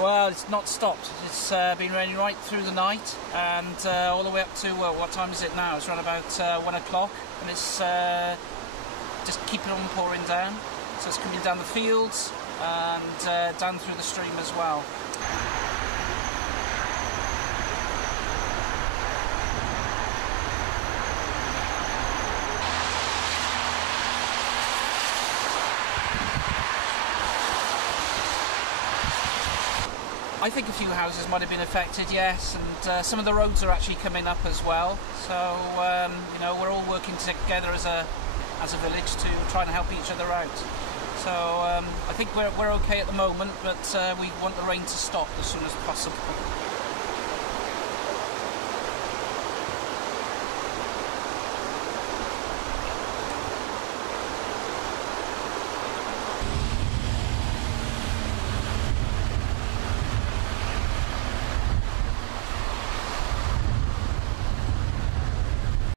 Well, it's not stopped. It's been raining right through the night and all the way up to, what time is it now? It's around about 1 o'clock, and it's just keeping on pouring down. So it's coming down the fields and down through the stream as well. I think a few houses might have been affected, yes, and some of the roads are actually coming up as well. So you know, we're all working together as a village to try and help each other out. So I think we're okay at the moment, but we want the rain to stop as soon as possible.